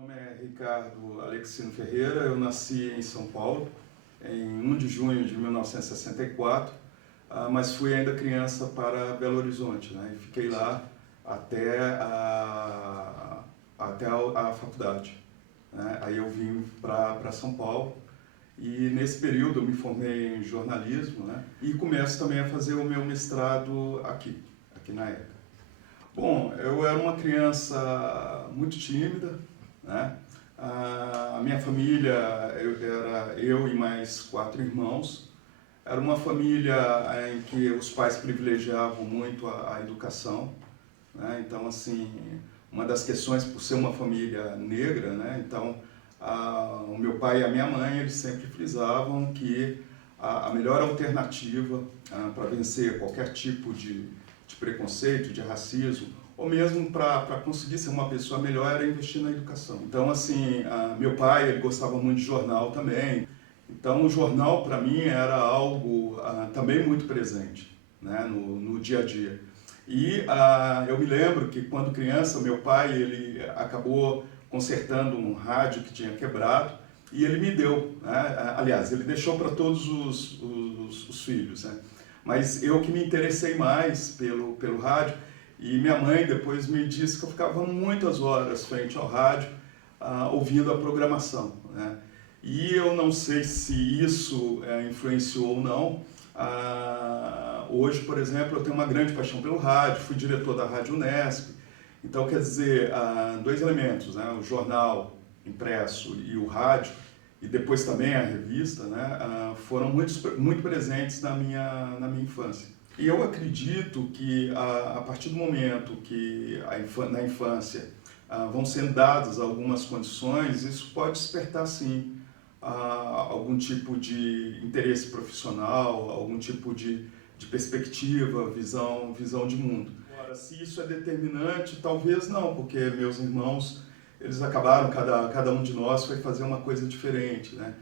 nome é Ricardo Alexino Ferreira, eu nasci em São Paulo em 1 de junho de 1964, mas fui ainda criança para Belo Horizonte, né? E fiquei lá até a faculdade, né? Aí eu vim para São Paulo e nesse período eu me formei em jornalismo, né? E começo também a fazer o meu mestrado aqui na ECA. Bom, eu era uma criança muito tímida, né? A minha família, era eu e mais 4 irmãos. Era uma família em que os pais privilegiavam muito a educação, né? Então, assim, uma das questões por ser uma família negra, né? Então, o meu pai e a minha mãe, eles sempre frisavam que a melhor alternativa para vencer qualquer tipo de preconceito, de racismo, ou mesmo para conseguir ser uma pessoa melhor, era investir na educação. Então, assim, meu pai, ele gostava muito de jornal também. Então, o jornal, para mim, era algo também muito presente, né, no dia a dia. E eu me lembro que, quando criança, meu pai, ele acabou consertando um rádio que tinha quebrado e ele me deu, né? Aliás, ele deixou para todos os filhos, né? Mas eu que me interessei mais pelo rádio, e minha mãe depois me disse que eu ficava muitas horas frente ao rádio ouvindo a programação, né? E eu não sei se isso influenciou ou não. Hoje, por exemplo, eu tenho uma grande paixão pelo rádio, fui diretor da Rádio Unesp. Então, quer dizer, 2 elementos, né? O jornal impresso e o rádio, e depois também a revista, né? Foram muito presentes na minha infância. E eu acredito que a partir do momento que na infância vão sendo dadas algumas condições, isso pode despertar, sim, algum tipo de interesse profissional, algum tipo de perspectiva, visão de mundo. Agora, se isso é determinante, talvez não, porque meus irmãos, eles acabaram, cada um de nós foi fazer uma coisa diferente, né?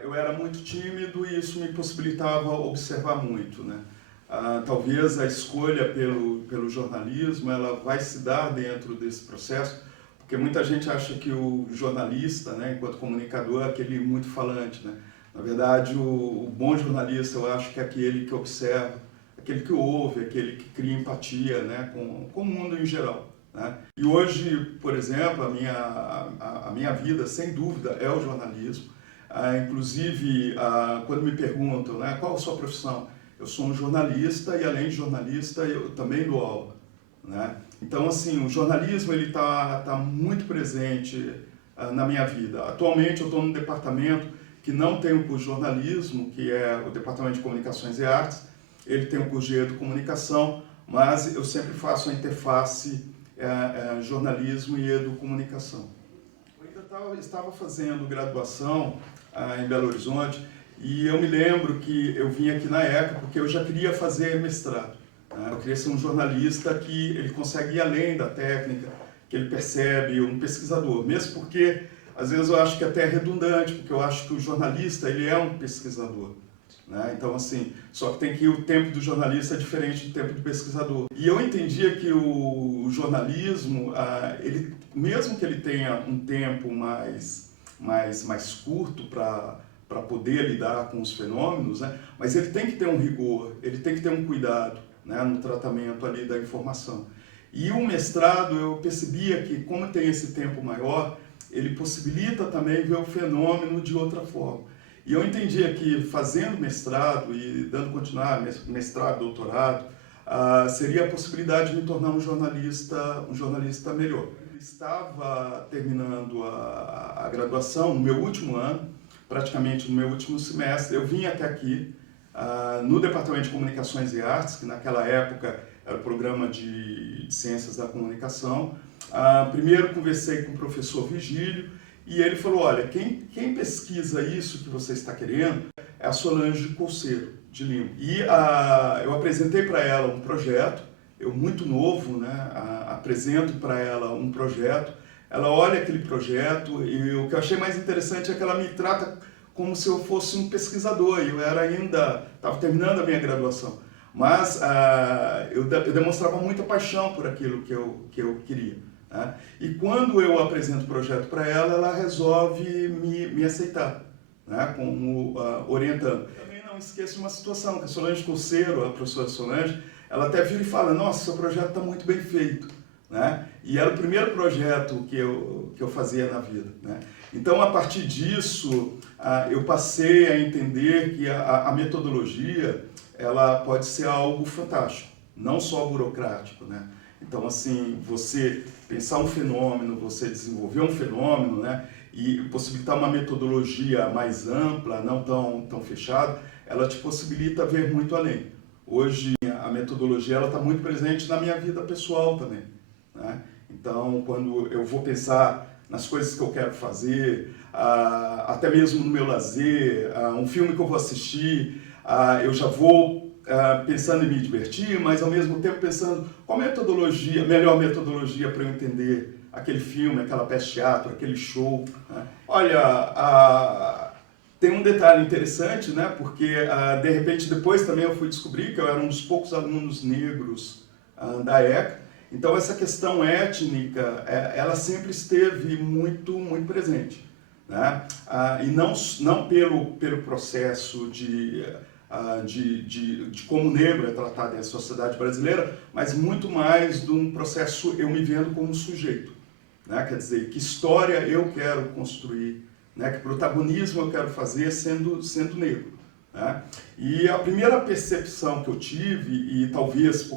Eu era muito tímido e isso me possibilitava observar muito, né? Talvez a escolha pelo jornalismo, ela vai se dar dentro desse processo, porque muita gente acha que o jornalista, né, enquanto comunicador, é aquele muito falante, né? Na verdade, o bom jornalista, eu acho que é aquele que observa, aquele que ouve, aquele que cria empatia, né, com o mundo em geral, né? E hoje, por exemplo, a minha vida, sem dúvida, é o jornalismo. Inclusive, quando me perguntam, né, qual a sua profissão? Eu sou um jornalista e, além de jornalista, eu também dou aula, né? Então, assim, o jornalismo ele tá muito presente na minha vida. Atualmente, eu estou num departamento que não tem um curso de jornalismo, que é o Departamento de Comunicações e Artes. Ele tem um curso de Educomunicação, mas eu sempre faço a interface jornalismo e educomunicação. Eu ainda estava fazendo graduação em Belo Horizonte, e eu me lembro que eu vim aqui na ECA porque eu já queria fazer mestrado. Eu queria ser um jornalista que ele consegue ir além da técnica, que ele percebe, um pesquisador. Mesmo porque, às vezes, eu acho que até é redundante, porque eu acho que o jornalista ele é um pesquisador, né? Então, assim, só que o tempo do jornalista é diferente do tempo do pesquisador. E eu entendia que o jornalismo, ele, mesmo que ele tenha um tempo mais curto para poder lidar com os fenômenos, né? Mas ele tem que ter um rigor, ele tem que ter um cuidado, né, no tratamento ali da informação. E o mestrado, eu percebia que, como tem esse tempo maior, ele possibilita também ver o fenômeno de outra forma. E eu entendia que, fazendo mestrado e dando continuar mestrado, doutorado, seria a possibilidade de me tornar um jornalista melhor. Eu estava terminando a graduação no meu último ano, praticamente no meu último semestre. Eu vim até aqui, no Departamento de Comunicações e Artes, que naquela época era o programa de Ciências da Comunicação. Primeiro conversei com o professor Vigílio, e ele falou, olha, quem pesquisa isso que você está querendo é a Solange Colseiro, de Lima. E eu apresentei para ela um projeto, eu muito novo, né, apresento para ela um projeto, ela olha aquele projeto, e o que eu achei mais interessante é que ela me trata como se eu fosse um pesquisador, e eu estava terminando a minha graduação. Mas eu demonstrava muita paixão por aquilo que eu queria, né? E quando eu apresento o projeto para ela, ela resolve me aceitar, né? Como orientando. Também não esqueço uma situação, que a Solange Coceiro, a professora Solange, ela até vira e fala, nossa, seu projeto está muito bem feito, né? E era o primeiro projeto que eu fazia na vida, né? Então, a partir disso, eu passei a entender que a metodologia ela pode ser algo fantástico, não só burocrático, né? Então, assim, você pensar um fenômeno, você desenvolver um fenômeno, né? E possibilitar uma metodologia mais ampla, não tão fechada, ela te possibilita ver muito além. Hoje, a metodologia está muito presente na minha vida pessoal também, né? Então, quando eu vou pensar nas coisas que eu quero fazer, até mesmo no meu lazer, um filme que eu vou assistir, eu já vou pensando em me divertir, mas ao mesmo tempo pensando qual metodologia, melhor metodologia para eu entender aquele filme, aquela peça de teatro, aquele show, né? Olha, tem um detalhe interessante, né? Porque de repente depois também eu fui descobrir que eu era um dos poucos alunos negros da ECA. Então essa questão étnica, ela sempre esteve muito presente, né? E não pelo processo de como o negro é tratado na sociedade brasileira, mas muito mais de um processo eu me vendo como sujeito, né? Quer dizer, que história eu quero construir, né? Que protagonismo eu quero fazer sendo negro, né? E a primeira percepção que eu tive, e talvez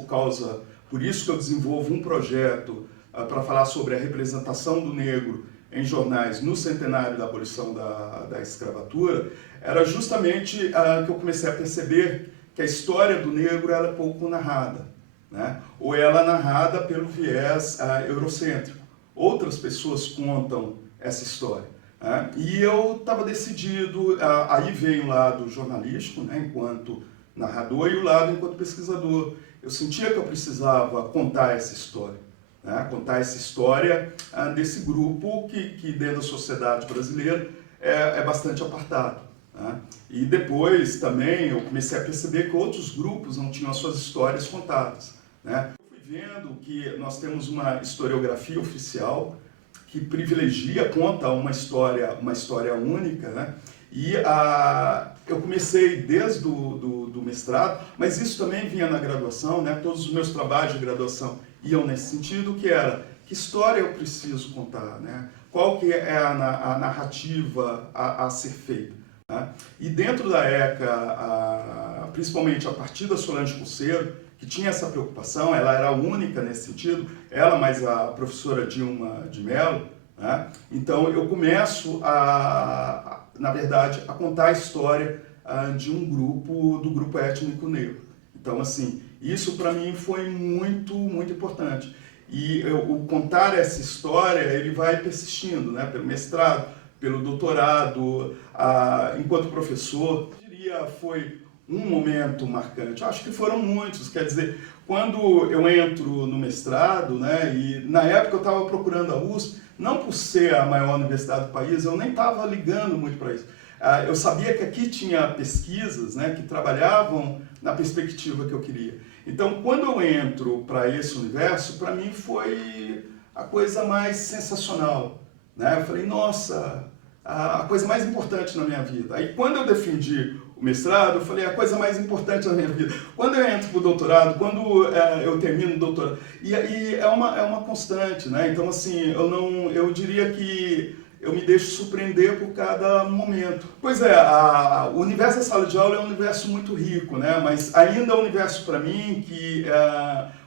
por isso que eu desenvolvo um projeto para falar sobre a representação do negro em jornais no centenário da abolição da escravatura, era justamente que eu comecei a perceber que a história do negro ela é pouco narrada, né? Ou ela é narrada pelo viés eurocêntrico. Outras pessoas contam essa história, né? E eu estava decidido, aí vem o lado jornalístico, né, enquanto narrador, e o lado enquanto pesquisador. Eu sentia que eu precisava contar essa história, né? Contar essa história desse grupo que dentro da sociedade brasileira é bastante apartado, né? E depois também eu comecei a perceber que outros grupos não tinham as suas histórias contadas, né? Eu fui vendo que nós temos uma historiografia oficial que privilegia, conta uma história única, né? E eu comecei desde do mestrado, mas isso também vinha na graduação, né? Todos os meus trabalhos de graduação iam nesse sentido, que era, que história eu preciso contar, né? Qual que é a narrativa a ser feita, né? E dentro da ECA, principalmente a partir da Solange Coceiro, que tinha essa preocupação, ela era única nesse sentido, ela mais a professora Dilma de Mello, né? Então eu começo na verdade, a contar a história do grupo étnico negro. Então, assim, isso para mim foi muito importante. E o contar essa história, ele vai persistindo, né? Pelo mestrado, pelo doutorado, enquanto professor. Eu diria, foi um momento marcante. Acho que foram muitos, quer dizer, quando eu entro no mestrado, né? E na época eu estava procurando a USP, não por ser a maior universidade do país, eu nem estava ligando muito para isso. Eu sabia que aqui tinha pesquisas, né, que trabalhavam na perspectiva que eu queria. Então, quando eu entro para esse universo, para mim foi a coisa mais sensacional, né? Eu falei, nossa, a coisa mais importante na minha vida. Aí, quando eu defendi o mestrado, eu falei, a coisa mais importante na minha vida. Quando eu entro para o doutorado, quando eu termino o doutorado, e é uma constante, né? Então, assim, eu diria que eu me deixo surpreender por cada momento. Pois é, o universo da sala de aula é um universo muito rico, né? Mas ainda é um universo para mim que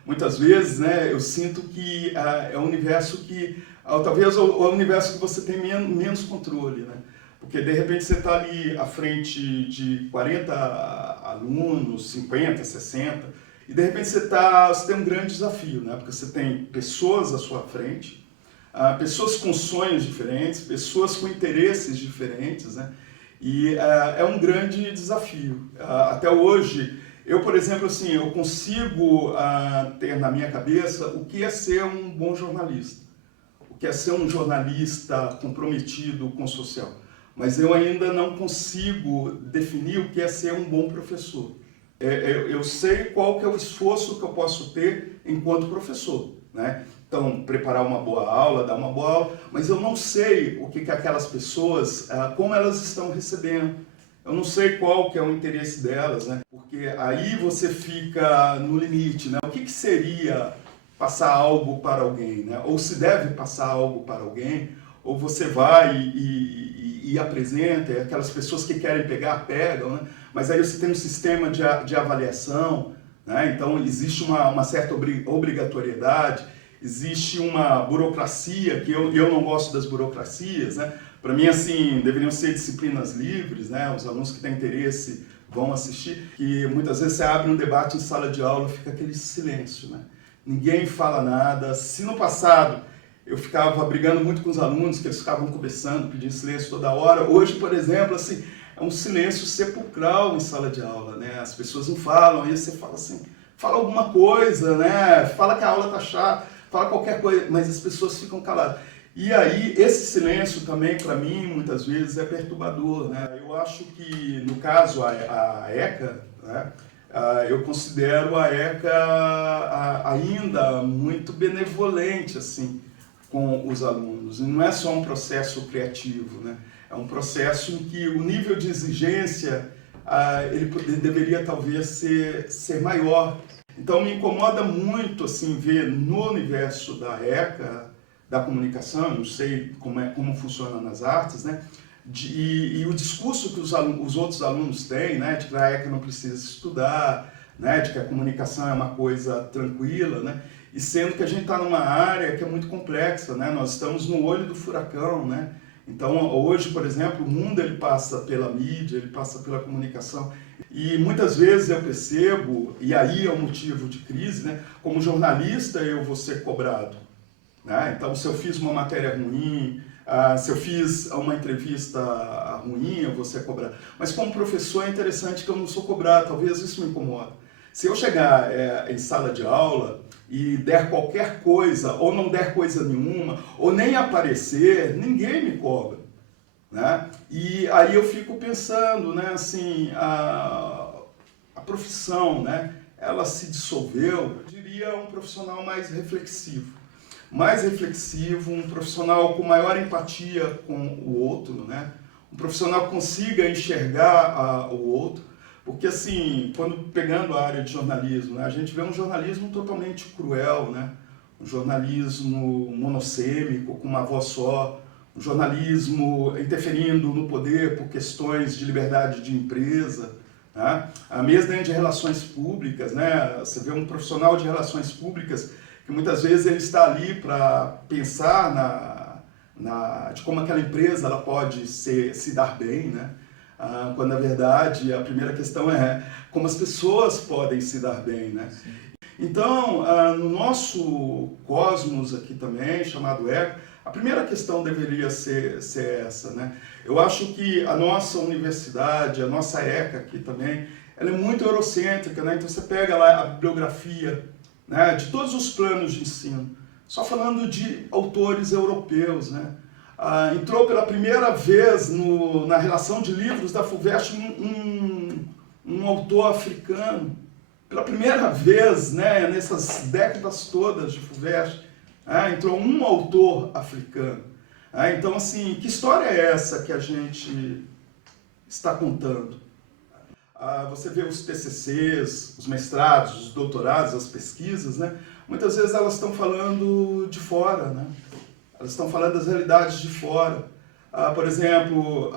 muitas vezes, né, eu sinto que é um universo que talvez é o universo que você tem menos controle, né? Porque de repente você está ali à frente de 40 alunos, 50, 60, e de repente você tem um grande desafio, né? Porque você tem pessoas à sua frente, pessoas com sonhos diferentes, pessoas com interesses diferentes, né? E é um grande desafio. Até hoje, eu, por exemplo, assim, eu consigo ter na minha cabeça o que é ser um bom jornalista, o que é ser um jornalista comprometido com o social. Mas eu ainda não consigo definir o que é ser um bom professor. Eu sei qual que é o esforço que eu posso ter enquanto professor, né? Então, preparar uma boa aula, dar uma boa aula, mas eu não sei o que aquelas pessoas, como elas estão recebendo. Eu não sei qual que é o interesse delas, né? Porque aí você fica no limite, né? O que seria passar algo para alguém, né? Ou se deve passar algo para alguém, ou você vai e apresenta, e aquelas pessoas que querem pegar, pegam, né? Mas aí você tem um sistema de avaliação, né? Então existe uma certa obrigatoriedade, existe uma burocracia, que eu não gosto das burocracias, né? Para mim, assim, deveriam ser disciplinas livres, né? Os alunos que têm interesse vão assistir, e muitas vezes você abre um debate em sala de aula, fica aquele silêncio, né? Ninguém fala nada. Se no passado eu ficava brigando muito com os alunos, que eles ficavam conversando, pedindo silêncio toda hora, hoje, por exemplo, assim, é um silêncio sepulcral em sala de aula, né? As pessoas não falam, aí você fala assim, fala alguma coisa, né? Fala que a aula tá chata, fala qualquer coisa, mas as pessoas ficam caladas. E aí, esse silêncio também, para mim, muitas vezes é perturbador, né? Eu acho que, no caso, a ECA, né? Eu considero a ECA ainda muito benevolente, assim, com os alunos. E não é só um processo criativo, né? É um processo em que o nível de exigência ele deveria talvez ser maior. Então me incomoda muito assim ver no universo da ECA, da comunicação, não sei como funciona nas artes, né? E o discurso que os outros alunos têm, né? De que a ECA não precisa estudar, né? De que a comunicação é uma coisa tranquila, né? E sendo que a gente está numa área que é muito complexa, né? Nós estamos no olho do furacão, né? Então, hoje, por exemplo, o mundo ele passa pela mídia, ele passa pela comunicação. E muitas vezes eu percebo, e aí é um motivo de crise, né? Como jornalista eu vou ser cobrado, né? Então, se eu fiz uma matéria ruim, se eu fiz uma entrevista ruim, eu vou ser cobrado. Mas como professor é interessante que eu não sou cobrado, talvez isso me incomoda. Se eu chegar em sala de aula e der qualquer coisa, ou não der coisa nenhuma, ou nem aparecer, ninguém me cobra, né? E aí eu fico pensando, né, assim, a profissão, né, ela se dissolveu, eu diria um profissional mais reflexivo, um profissional com maior empatia com o outro, né? Um profissional que consiga enxergar o outro, porque assim, quando pegando a área de jornalismo, né, a gente vê um jornalismo totalmente cruel, né? Um jornalismo monossêmico, com uma voz só, um jornalismo interferindo no poder por questões de liberdade de empresa, né? Mesmo dentro de relações públicas, né? Você vê um profissional de relações públicas que muitas vezes ele está ali para pensar de como aquela empresa ela pode se dar bem, né? Quando na verdade a primeira questão é como as pessoas podem se dar bem, né? Sim. Então, no nosso cosmos aqui também, chamado ECA, a primeira questão deveria ser essa, né? Eu acho que a nossa universidade, a nossa ECA aqui também, ela é muito eurocêntrica, né? Então você pega lá a bibliografia, né, de todos os planos de ensino, só falando de autores europeus, né? Entrou pela primeira vez na relação de livros da FUVEST um autor africano, pela primeira vez, né, nessas décadas todas de FUVEST, entrou um autor africano. Então, assim, que história é essa que a gente está contando? Você vê os TCCs, os mestrados, os doutorados, as pesquisas, né? Muitas vezes elas estão falando de fora, né? Elas estão falando das realidades de fora. Por exemplo,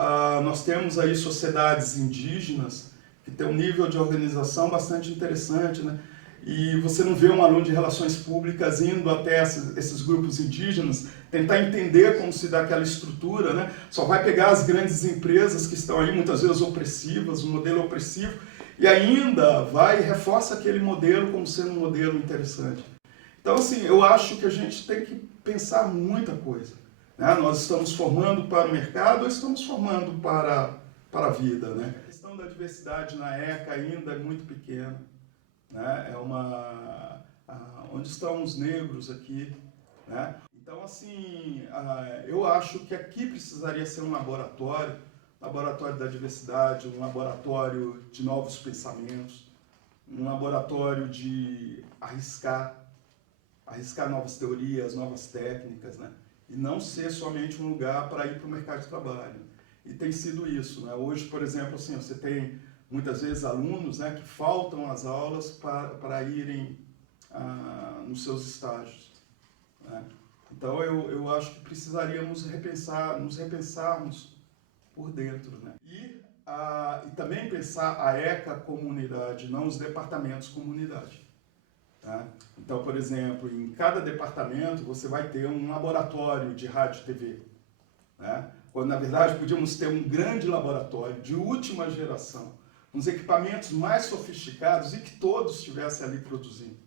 nós temos aí sociedades indígenas que têm um nível de organização bastante interessante, né? E você não vê um aluno de relações públicas indo até esses grupos indígenas, tentar entender como se dá aquela estrutura, né? Só vai pegar as grandes empresas que estão aí, muitas vezes opressivas, um modelo opressivo, e ainda vai e reforça aquele modelo como sendo um modelo interessante. Então, assim, eu acho que a gente tem que pensar muita coisa, né? Nós estamos formando para o mercado ou estamos formando para a vida, né? A questão da diversidade na ECA ainda é muito pequena, né? Onde estão os negros aqui, né? Então, assim, eu acho que aqui precisaria ser um laboratório da diversidade, um laboratório de novos pensamentos, um laboratório de arriscar arriscar novas teorias, novas técnicas, né? E não ser somente um lugar para ir para o mercado de trabalho. E tem sido isso, né? Hoje, por exemplo, assim, você tem muitas vezes alunos, né, que faltam às aulas para irem nos seus estágios, né? Então eu acho que precisaríamos nos repensarmos por dentro, né? E também pensar a ECA como unidade, não os departamentos como unidade. Tá? Então, por exemplo, em cada departamento você vai ter um laboratório de rádio e TV. Né? Quando, na verdade, podíamos ter um grande laboratório de última geração, com os equipamentos mais sofisticados e que todos estivessem ali produzindo.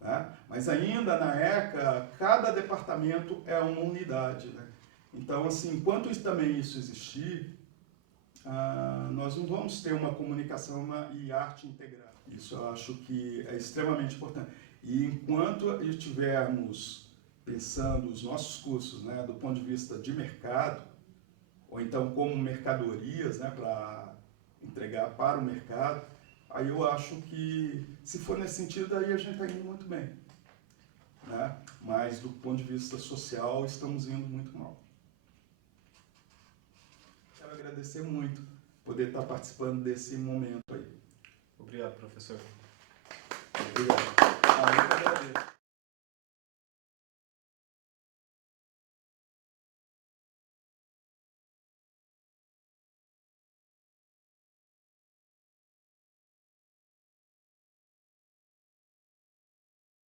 Né? Mas ainda na ECA, cada departamento é uma unidade. Né? Então, assim, enquanto também isso existir, nós não vamos ter uma comunicação e arte integrada. Isso eu acho que é extremamente importante. E enquanto estivermos pensando os nossos cursos, né, do ponto de vista de mercado, ou então como mercadorias, né, para entregar para o mercado, aí eu acho que, se for nesse sentido, aí a gente está indo muito bem. Né? Mas do ponto de vista social, estamos indo muito mal. Quero agradecer muito poder estar participando desse momento aí. Obrigado, professor. Obrigado. Eu agradeço.